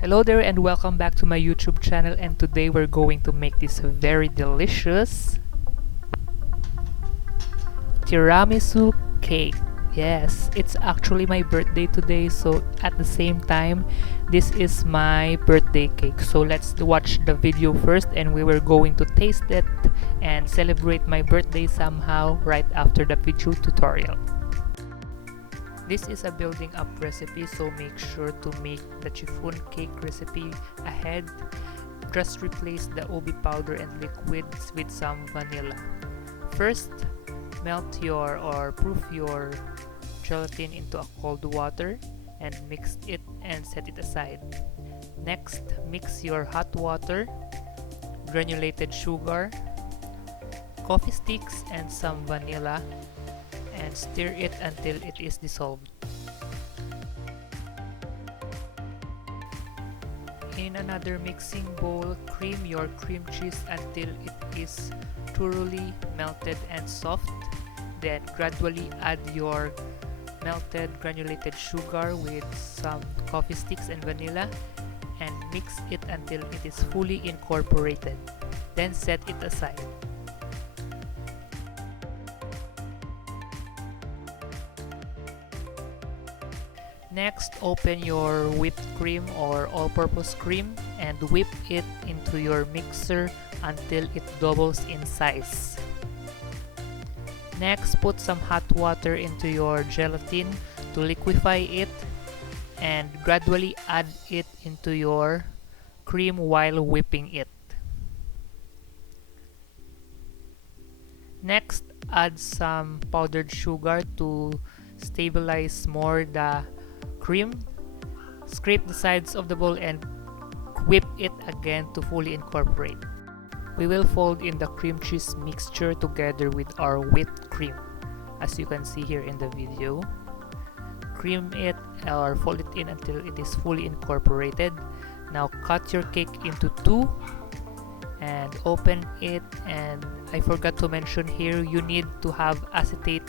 Hello there and welcome back to my YouTube channel, and today we're going to make this very delicious tiramisu cake. Yes, it's actually my birthday today, so at the same time this is my birthday cake. So let's watch the video first and we were going to taste it and celebrate my birthday somehow right after the video tutorial. This is a building up recipe, so make sure to make the chiffon cake recipe ahead. Just replace the ubi powder and liquids with some vanilla. First, melt or proof your gelatin into a cold water and mix it and set it aside. Next, mix your hot water, granulated sugar, coffee sticks and some vanilla, and stir it until it is dissolved. In another mixing bowl, cream your cream cheese until it is thoroughly melted and soft. Then gradually add your melted granulated sugar with some coffee sticks and vanilla and mix it until it is fully incorporated. Then set it aside. Next, open your whipped cream or all-purpose cream and whip it into your mixer until it doubles in size. Next, put some hot water into your gelatin to liquefy it and gradually add it into your cream while whipping it. Next, add some powdered sugar to stabilize more the cream. Scrape the sides of the bowl and whip it again to fully incorporate. We will fold in the cream cheese mixture together with our whipped cream, as you can see here in the video. Cream it or fold it in until it is fully incorporated. Now cut your cake into two and open it, and I forgot to mention here, you need to have acetate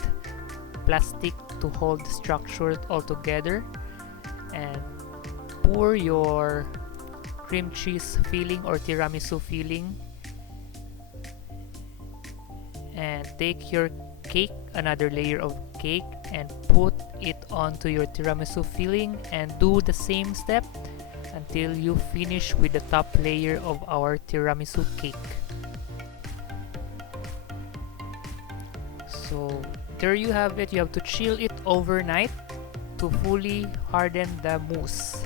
plastic to hold the structure all together. And pour your cream cheese filling or tiramisu filling and take your cake, another layer of cake, and put it onto your tiramisu filling and do the same step until you finish with the top layer of our tiramisu cake. So there you have it. You have to chill it overnight to fully harden the mousse.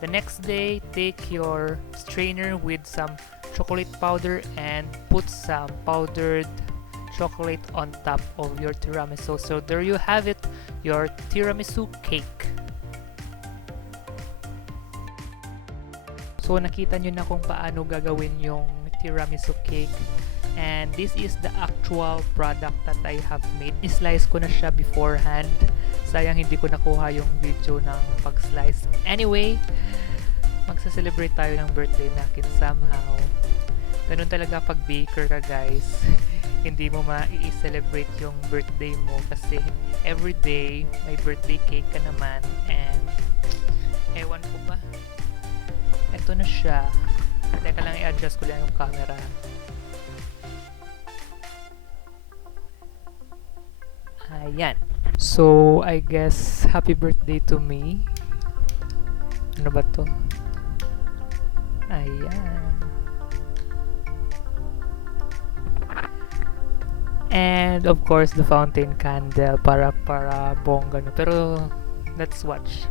The next day, take your strainer with some chocolate powder and put some powdered chocolate on top of your tiramisu. So there you have it, your tiramisu cake. So nakita nyo na kung paano gagawin yung tiramisu cake. And this is the actual product that I have made. I-slice ko na siya beforehand. Sayang hindi ko nakuha yung video ng pag-slice. Anyway, magsa-celebrate tayo ng birthday natin somehow. Ganun talaga pag baker ka, guys. Hindi mo ma-i-celebrate yung birthday mo kasi everyday may birthday cake ka naman. And ewan ko ba, eto na siya. Teka lang, i-adjust ko lang yung camera. Ayan. So, I guess, happy birthday to me. Ano ba to? Ayan. And, of course, the fountain candle para bongga, no? Pero, let's watch.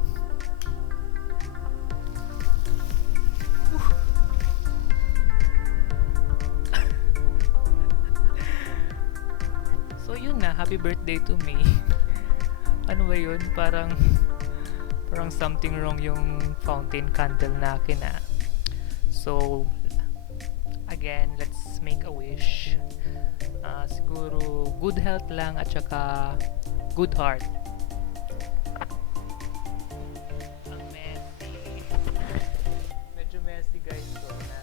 So yun na, happy birthday to me. Ano ba yun? Parang something wrong yung fountain candle na kina. So again, let's make a wish. Siguro good health lang at saka good heart. Ang messy. Medyo messy, guys, so na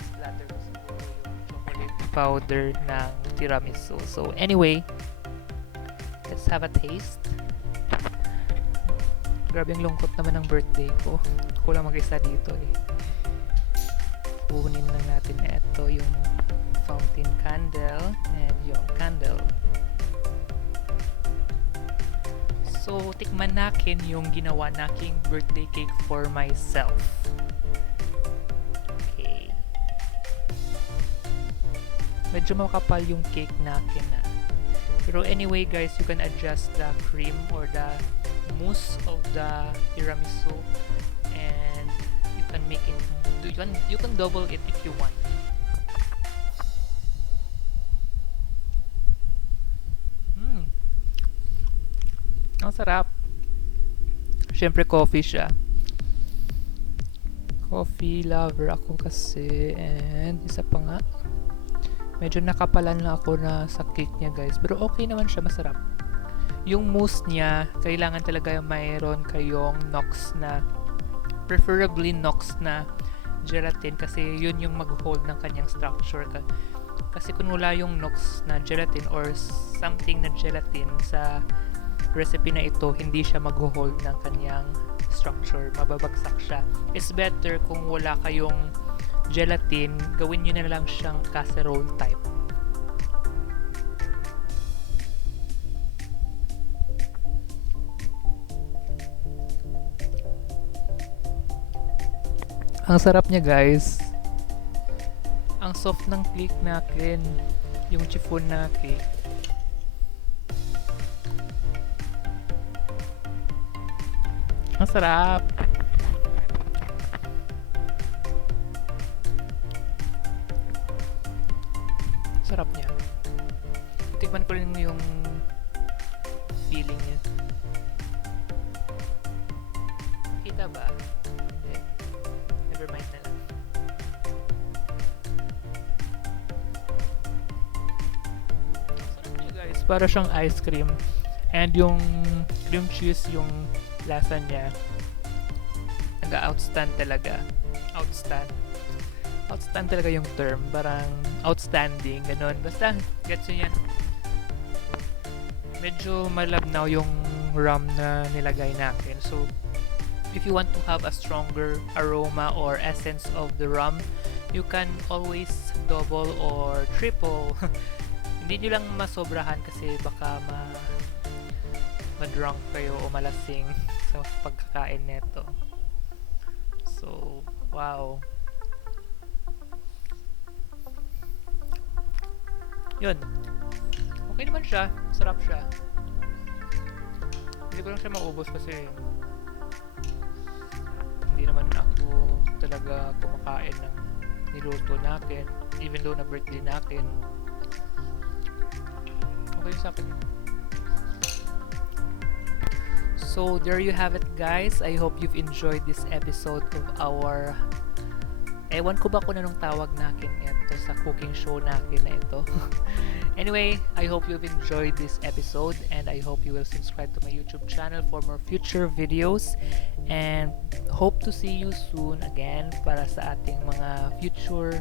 i-splatter ko siguro yung chocolate powder ng tiramisu. So anyway, let's have a taste. Grabe ang lungkot naman ng birthday ko. Kulang mag-isa dito eh. Kunin lang natin ito, yung fountain candle and yung candle. So, tikman natin yung ginawa naking birthday cake for myself. Okay. Medyo makapal yung cake natin na. Pero anyway guys, you can adjust the cream or the mousse of the tiramisu, and you can make it, you can double it if you want. Ang sarap. Syempre coffee siya. Coffee lover ako kasi, and isa pa nga, medyo nakapalan na ako na sa cake niya guys, pero okay naman siya, masarap. Yung mousse niya, kailangan talaga mayroon kayong Knox na, preferably Knox na gelatin, kasi yun yung mag-hold ng kanyang structure. Kasi kung wala yung Knox na gelatin or something na gelatin sa recipe na ito, hindi siya mag-hold ng kanyang structure, mababagsak siya. It's better kung wala kayong gelatin, gawin nyo na lang siyang casserole type. Ang sarap niya guys. Ang soft ng cake natin, yung chiffon na cake. Ang sarap. Sarap niya. Tikman ko rin yung feeling niya. Kita ba? Hindi. Never mind na lang. Sarap niya guys. Para siyang ice cream. And yung cream cheese, yung lasa niya, nag-outstand talaga. Outstand talaga yung term. Parang outstanding, ganun. Basta, gets yun yan. Medyo malabnaw yung rum na nilagay natin. So, if you want to have a stronger aroma or essence of the rum, you can always double or triple. Hindi nyo lang masobrahan kasi baka ma-drunk kayo o malasing sa pagkakain neto. So, wow. Yun. Okay naman siya. Sarap siya. Hindi ko lang siya maubos kasi hindi naman ako talaga kumakain ng niluto natin, even though na birthday natin. Okay sa akin. So there you have it guys. I hope you've enjoyed this episode of our, ewan ko ba kung anong tawag natin ito sa cooking show natin na ito. Anyway, I hope you've enjoyed this episode, and I hope you will subscribe to my YouTube channel for more future videos, and hope to see you soon again para sa ating mga future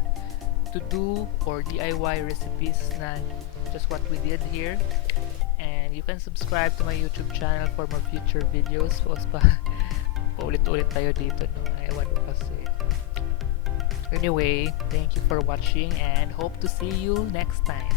to do or DIY recipes na just what we did here. And you can subscribe to my YouTube channel for more future videos. Paulit-ulit tayo dito, no? Ewan ko kasi. Anyway, thank you for watching and hope to see you next time.